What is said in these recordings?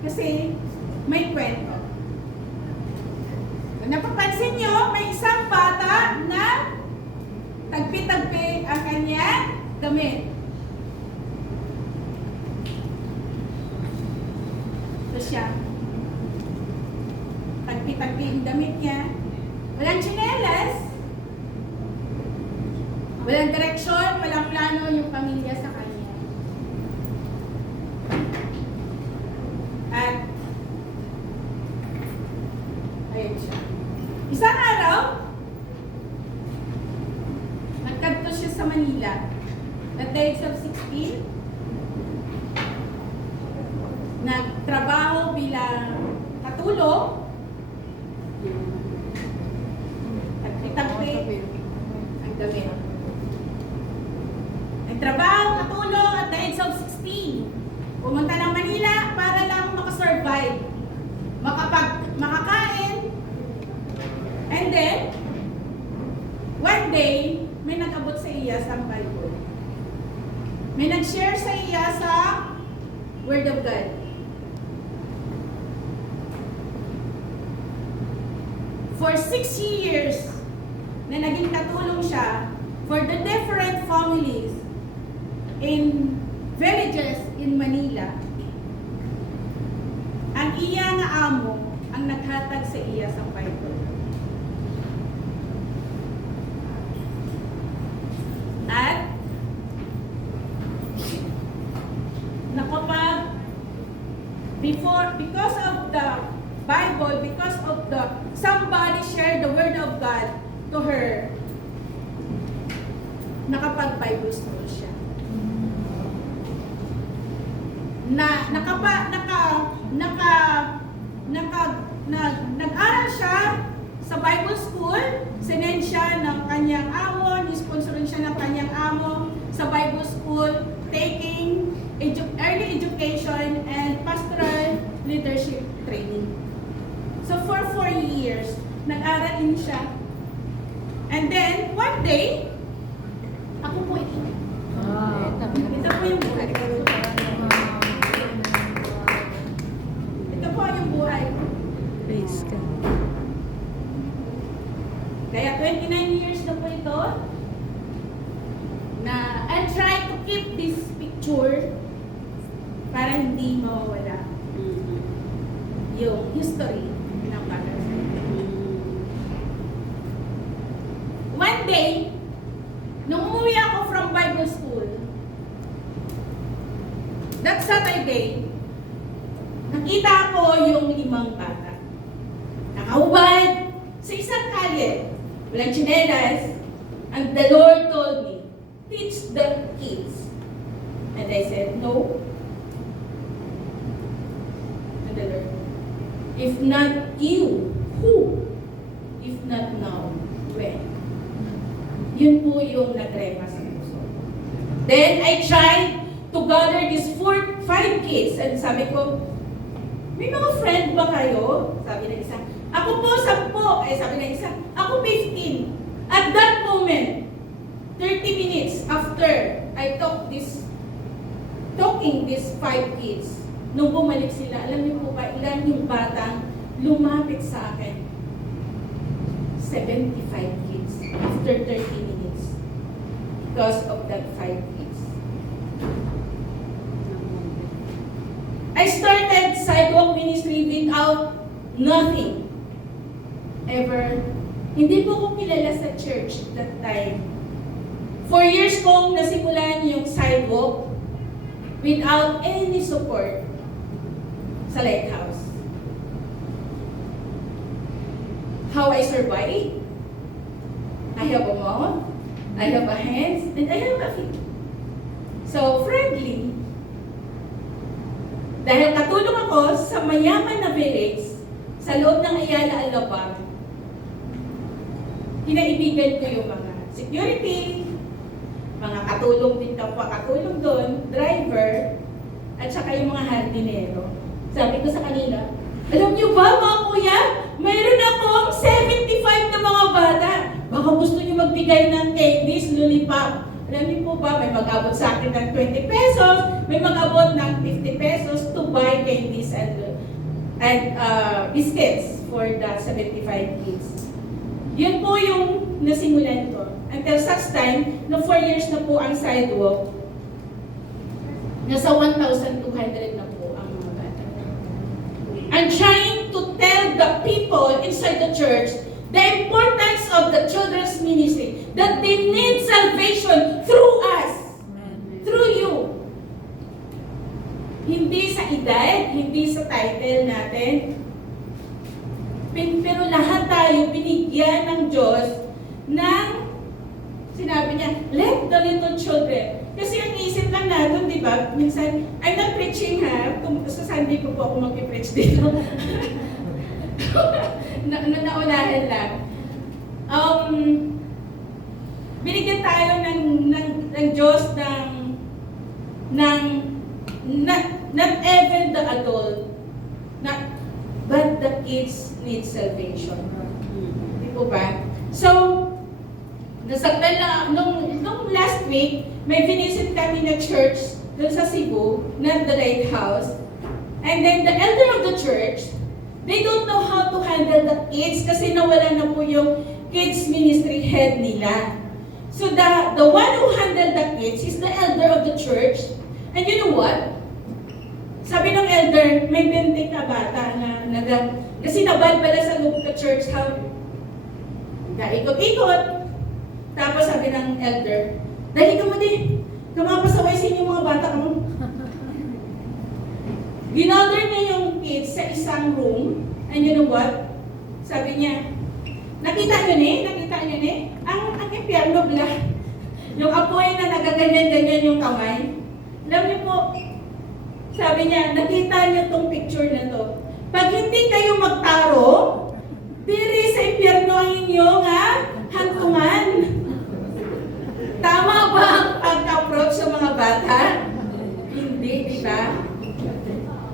Kasi may kwento. Kung napapansin nyo, may isang bata na tagpi-tagpi ang kanyang damit. Ito siya. Tagpi-tagpi ang damit niya. Walang tsinelas. Walang direksyon, walang plano yung pamilya sa kanya. At ayun siya. Isang araw, nagkadto siya sa Manila. At the age of 16, nagtrabaho bilang katulong. Tagpi-tagpi ang damit. Nagtrabaho, katulong at the age of 16. Pumunta ng Manila para lang makasurvive. Makakain. And then, one day, may nag-abot sa iya sa Bible. May nag-share sa iya sa Word of God. For 6 years, na naging katulong siya for the different families in villages in Manila. Ang iya nga amo ang naghatag sa iya sa Bible. At because of the Bible, because of somebody shared the Word of God to her, nakapag-Bible school siya. Nag-aral siya sa Bible school, sinend siya ng kanyang amo, nisponsorin siya ng kanyang amo sa Bible school, taking early education and pastoral leadership training. So for 4 years, nag-aral din siya. And then, one day, ako po ito. Ito po yung buhay. Ito po yung buhay. Praise God. Kaya 29 years na po ito, na I'll try to keep this picture para hindi mawawala yung history ng Mother Earth. One day, nung umuwi ako from Bible school, that Saturday, nakita ko yung 5 bata. Nakahubad sa isang kalye, walang tsinelas, and the Lord told me, teach the kids. And I said, no. And the Lord, if not you, who? If not now, when? Yun po yung nagrema sa puso. Then I tried to gather these 5 kids. And sabi ko, may mga friend ba kayo? Sabi ng isa, ako po 10. Eh sabi ng isa, ako 15. At that moment, 30 minutes after I talking these 5 kids, nung bumalik sila, alam niyo po ba, ilan yung batang lumapit sa akin? 75 kids after 30 minutes because of that 5 kids. I started sidewalk ministry without nothing ever. Hindi po ko kilala sa church that time. 4 years kong nasimulan yung sidewalk without any support sa Lighthouse. How I survive? I have a mouth, I have a hands, and I have a feet. So, friendly. Dahil katulong ako sa mayaman na village sa loob ng Ayala Alabang, kinaibigan ko yung mga security, mga katulong din katulong doon, driver, at saka yung mga hardinero. Sabi ko sa kanila, alam niyo ba mga kuya, mayroon akong 75 na mga bata. Baka gusto niyo magbigay ng candies, lollipop. Alam niyo po ba, may mag-abot sa akin ng 20 pesos, may mag-abot ng 50 pesos to buy candies and and biscuits for the 75 kids. Yun po yung nasimulan ko. Until such time, no 4 years na po ang sidewalk, nasa 1,200 na po ang mga bata. I'm trying to tell the people inside the church the importance of the children's ministry, that they need salvation through us, through you. Hindi sa edad, hindi sa title natin, pero lahat tayo binigyan ng Diyos ng, sinabi niya, let the little children. Kasi ang isip lang natin, di ba, minsan, I'm not preaching ha, sa Sunday po ako mag-preach dito. Naunahan lang. Binigyan tayo ng Diyos not even the adult, but the kids need salvation. Di po ba? So, nasaktan na, nung last week, may visit kami na church doon sa Cebu, not the Lighthouse. And then the elder of the church, they don't know how to handle the kids kasi nawala na po yung kids ministry head nila. So the one who handled the kids is the elder of the church. And you know what? Sabi ng elder, may 20 na bata na kasi nabalbala sa loob ng church how ikot-ikot. Tapos sabi ng elder, dali ka mo din, kamapasaway sa inyo mga bata mo. Ginalder niya yung kids sa isang room, and you know what? Sabi niya, nakita nyo ni? Ang impyerno bla. Yung apoy na nagaganyan-ganyan yung kamay. Alam niyo po, sabi niya, nakita niyo tong picture na to. Pag hindi kayo magtaro, diri sa impyerno ang inyong hantungan. Tama ba ang pag-approach sa mga bata? Hindi, di ba?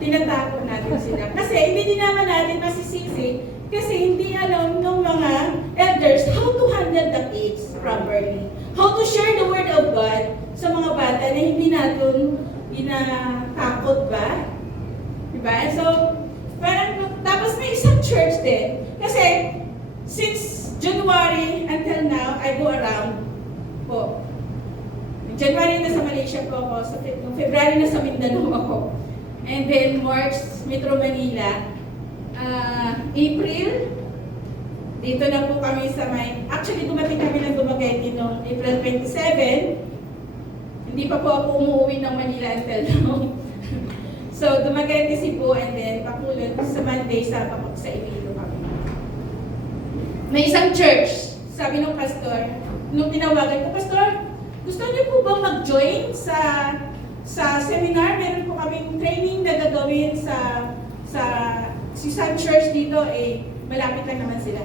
Tinatakot natin sila. Kasi hindi din naman natin masisisi kasi hindi alam ng mga elders how to handle the kids properly. How to share the word of God sa mga bata na hindi natin takot ba? Diba? So, parang, tapos may isang church din. Kasi, since January until now, I go around po. January na sa Malaysia po ako, sa February na sa Mindanao ako. And then March, Metro Manila. April, dito na po kami sa actually dumating kami ng Dumaguete noong April 27. Hindi pa po ako umuwi ng Manila until now. So, Dumaguete, Cebu, and then Bacolod sa Monday, sa Iloilo kami. May isang church, sabi ng pastor, nung tinawagan ko, Pastor, gusto niyo po ba mag-join sa seminar? Meron po kaming training na gagawin sa isang church dito, malapit lang naman sila.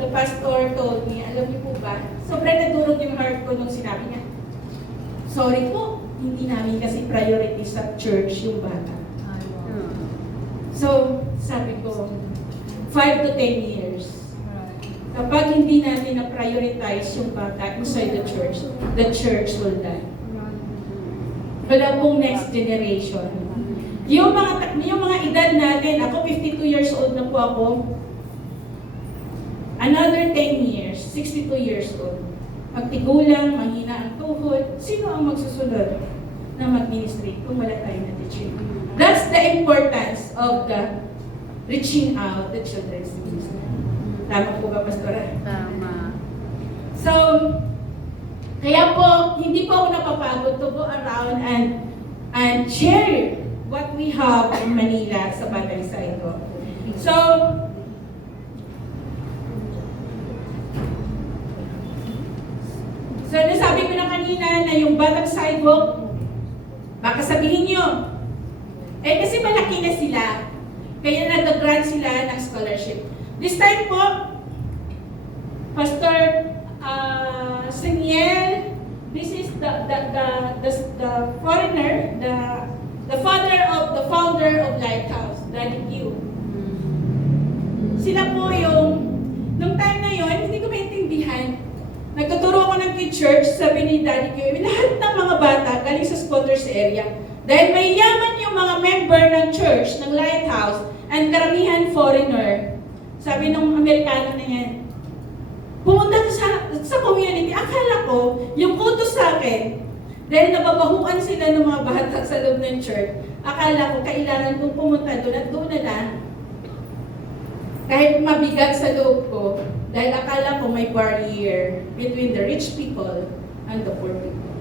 The pastor told me, alam niyo po ba, sobrang nadurog yung heart ko nung sinabi niya, sorry po, hindi namin kasi priority sa church yung bata. So, sabi ko, 5 to 10 years. Kapag hindi natin na-prioritize yung bata inside the church will die. Wala pong next generation. Yung mga edad natin, ako 52 years old na po ako, another 10 years, 62 years old. Magtigulang, mahina ang tuhod, sino ang magsusunod na mag-ministry kung wala tayo na teaching? That's the importance of the reaching out the children's ministry. Tama po ba, Pastora? Tama. So, kaya po, hindi po ako napapagod to go around and share what we have in Manila sa Batay Sidewalk. So, nasabi ko na kanina na yung Batang Sidewalk, baka sabihin nyo, kasi malaki na sila, kaya nag-grant sila ng scholarship. This time po, Pastor Siniel, this is the foreigner, the founder of Lighthouse, Daddy Q. Sila po yung, nung time na yon, hindi ko maintindihan. Nagtuturo ako ng kid church, sabi ni Daddy Q, lahat ng mga bata galing sa squatters area. Dahil may yaman yung yung mga member ng church, ng Lighthouse, and karamihan foreigner, sabi ng Amerikano na yan, pumunta sa community, akala ko, yung utos sa akin, dahil nababahuan sila ng mga bata sa loob ng church, akala ko kailangan kong pumunta doon at doon na lang. Kahit mabigat sa loob ko, dahil akala ko may barrier between the rich people and the poor people.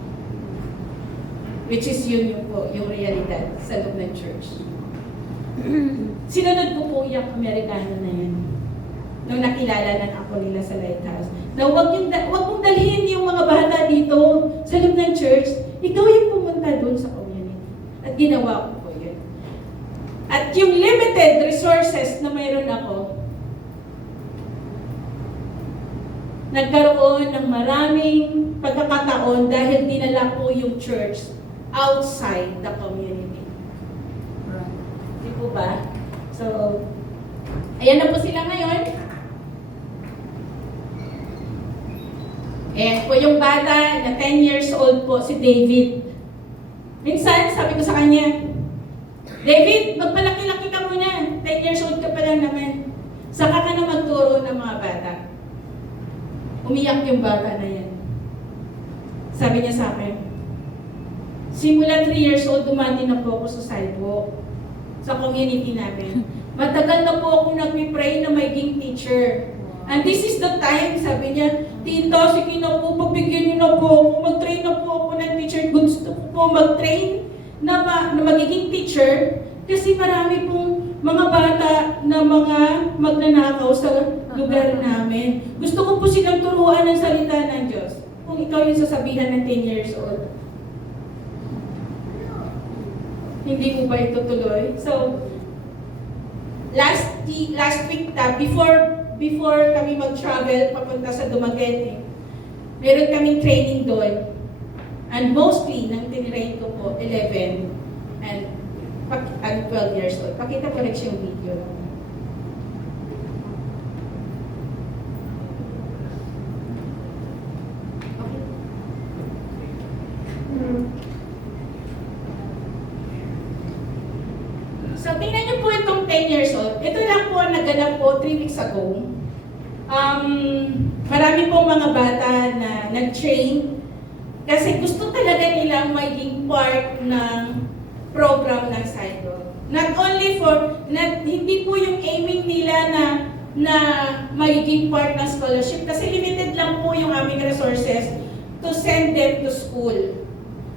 Which is yun yung realidad sa loob ng church. Sinunod ko po yung Amerikano na yun. Nung nakilala na ako nila sa Lighthouse. Na wag mong dalhin yung mga bata dito sa loob ng church. Ikaw yung pumunta doon sa community. At ginawa ko po yun. At yung limited resources na mayroon ako, nagkaroon ng maraming pagkakataon dahil dinala ko yung church outside the community. Di po ba? So, ayan na po sila ngayon. Ayan po yung bata na 10 years old po, si David. Minsan, sabi ko sa kanya, David, magpalaki-laki ka muna. 10 years old ka pa lang naman. Saka ka na magturo ng mga bata. Umiyak yung bata na yan. Sabi niya sa akin, simula 3 years old, dumati na po ako sa sidewalk, sa community natin. Matagal na po akong nagpipray na maging teacher. And this is the time, sabi niya, Tita, sige na po, pagbigyan niyo na po ako, mag-train na po ako ng teacher. Gusto ko po mag-train na magiging teacher kasi marami pong mga bata na mga magnanakaw sa lugar namin. Gusto ko po silang turuan ng salita ng Diyos. Kung ikaw yung sasabihan ng 10 years old, hindi mo ba ito tuloy? So, last week, before kami mag-travel papunta sa Dumaguete, meron kaming training doon. And mostly, nang tinrain ko po, 11 and 12 years old. Pakita ko rin yung video. Okay. So, tingnan niyo po itong 10 years old. Ito lang po ang naganap po 3 weeks ago. Marami pong mga bata na nag-train kasi gusto talaga nilang maging part ng program ng Sidewalk. Not only hindi po yung aiming nila na magiging part ng scholarship kasi limited lang po yung aming resources to send them to school.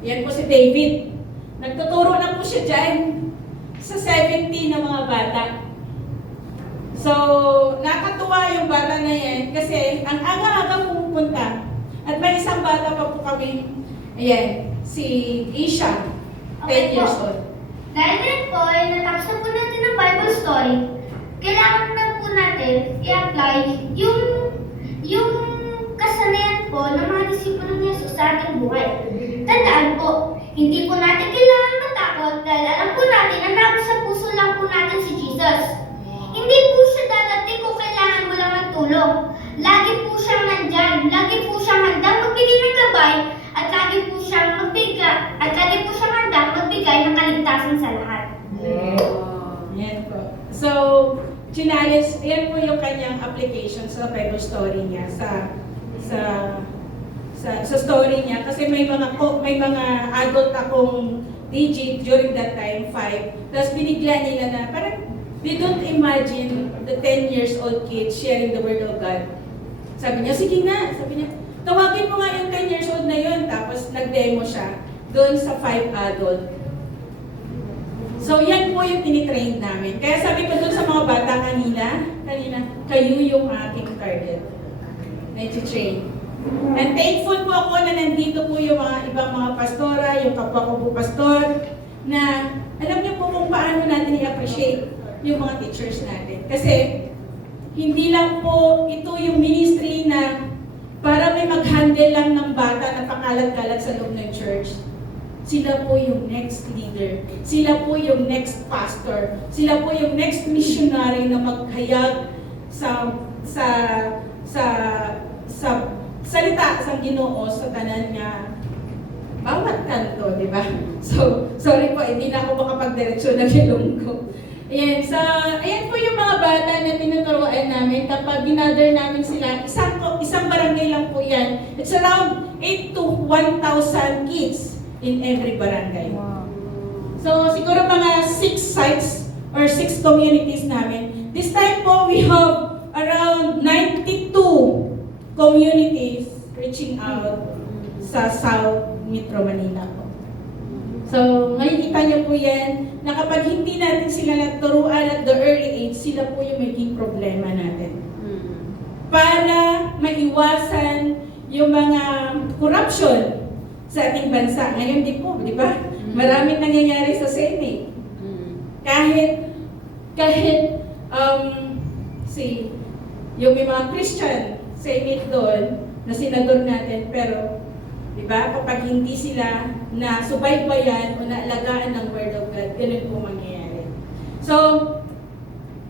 Yan po si David. Nagtuturo na po siya dyan sa 70 na mga bata. So, nakatuwa yung bata na yan kasi ang aga-aga pumupunta. At may isang bata pa po kami, ayan, si Isha, 10 years old. Dahil din po, ay natapos na po natin ang Bible story, kailangan na po natin i-apply yung kasanayan po ng mga disipulo ni Jesus sa ating buhay. Tandaan po, hindi po natin kailangan matakot dahil alam po natin na nasa puso lang po natin si Jesus. Hindi po siya dadating kung kailangan mo lang ng tulong. Lagi po siyang nandyan, lagi po siyang handang magbigay ng gabay, at lagi po siyang handang magbigay ng kaligtasan sa lahat. Yan po. So, chinalis, yan po yung kanyang application sa Bible story niya, sa story niya. Kasi may mga adult akong DJ during that time, 5. Tapos binigla nila na, parang they don't imagine the 10 years old kid sharing the Word of God. Sabi niya, sige nga. Sabi niya, tawagin mo nga yung 10 years old na yun. Tapos nag-demo siya doon sa 5 adult. So yan po yung tinitrain namin. Kaya sabi ko doon sa mga bata kanina, kayo yung aking target. Na-train. And thankful po ako na nandito po yung mga ibang mga pastora, yung kapwa ko po pastor, na alam niyo po kung paano natin i-appreciate yung mga teachers natin. Kasi hindi lang po ito yung ministry na para may mag-handle lang ng bata na pakalat-kalat sa loob ng church. Sila po yung next leader. Sila po yung next pastor. Sila po yung next missionary na maghayag sa salita sa Ginoo sa tanan nga bawat kanto, di ba? So, sorry po, hindi na ako makapagdiretsyon ng Ilonggo. Ayan, ayan po yung mga bata na tinuturuan namin kapag ginather namin sila. Isang barangay lang po yan. It's around 8 to 1,000 kids in every barangay. So, siguro mga 6 sites or 6 communities namin. This time po, we have around 92 communities reaching out sa South Metro Manila po. So, makikita niyo po yan na kapag hindi natin sila naturuan at the early age, sila po yung magiging problema natin. Para maiwasan yung mga corruption sa ating bansa. Ngayon din po, di ba? Maraming nangyayari sa Senate. Kahit yung may mga Christian Senate doon na senador natin, pero diba, kapag hindi sila na subaybayan o naalagaan ng Word of God, ganun po mangyayari. So,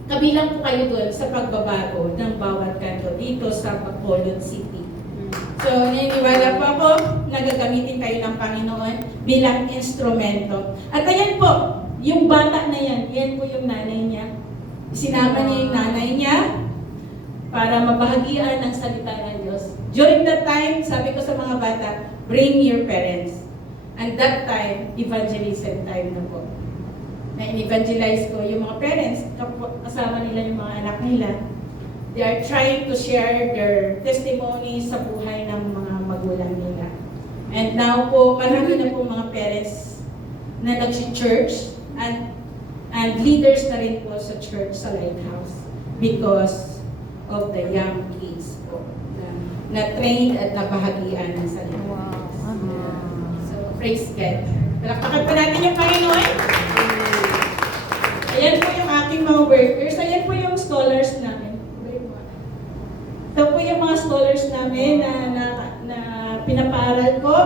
kabilang po kayo doon sa pagbabago ng bawat kanto dito sa Bacolod City. So, naniniwala po ako na gagamitin kayo ng Panginoon bilang instrumento. At ayan po, yung bata na yan po yung nanay niya. Sinama niya yung nanay niya para mabahagian ng salita ng Diyos. During that time, sabi ko sa mga bata, bring your parents. And that time, evangelism time na po. Na-evangelize ko yung mga parents, kasama nila yung mga anak nila. They are trying to share their testimonies sa buhay ng mga magulang nila. And now po, marami na po mga parents na nag-church and leaders na rin po sa church sa Lighthouse because of the young kids po na trained at nabahagian ng salita. So, praise God. Palakpakan pa natin yung Panginoon. Ayan po yung aking mga workers. Ayan po yung scholars namin. Ito po yung mga scholars namin na pinapaaral ko.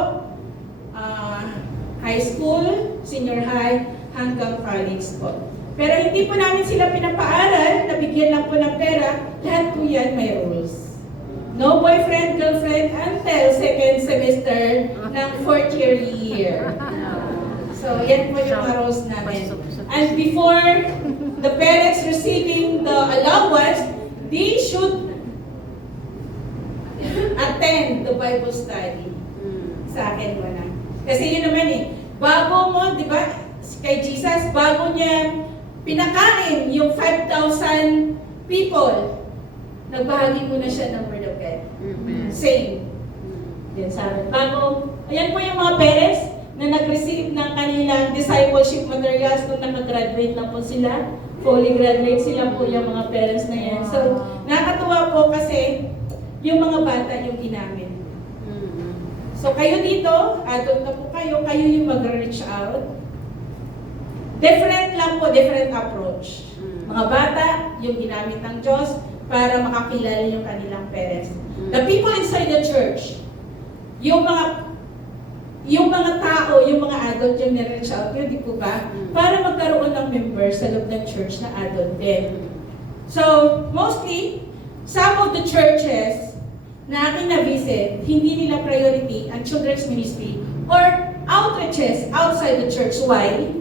High school, senior high, hanggang college po. Pero hindi po namin sila pinapaaral, nabigyan lang po ng pera, lahat po yan may rules. No boyfriend, girlfriend until second semester ng fourth year. So, yan po yung mga rules namin. And before the parents receiving the allowance, they should attend the Bible study. Sa akin wala. Kasi yun naman bago mo, di ba, kay Jesus, bago niya pinakain yung 5,000 people, nagbahagi muna siya ng Word of God. Same. Yan sa amin. Bago, ayan po yung mga parents na nag-receive ng kanilang discipleship materials nung nakagraduate na po sila. Fully graduate sila po yung mga parents na yan. So, nakakatuwa po kasi yung mga bata yung ginamit. So, kayo dito, adult na po kayo yung mag-reach out. Different lang po, different approach. Mga bata, yung ginamit ng Diyos para makakilala yung kanilang parents. The people inside the church, yung mga tao, yung mga adult yung nire-reach out, yun, di po ba? Para magkaroon ng members sa loob ng church na adult din. So, mostly, some of the churches na aking na-visit, hindi nila priority ang children's ministry or outreaches outside the church. Why?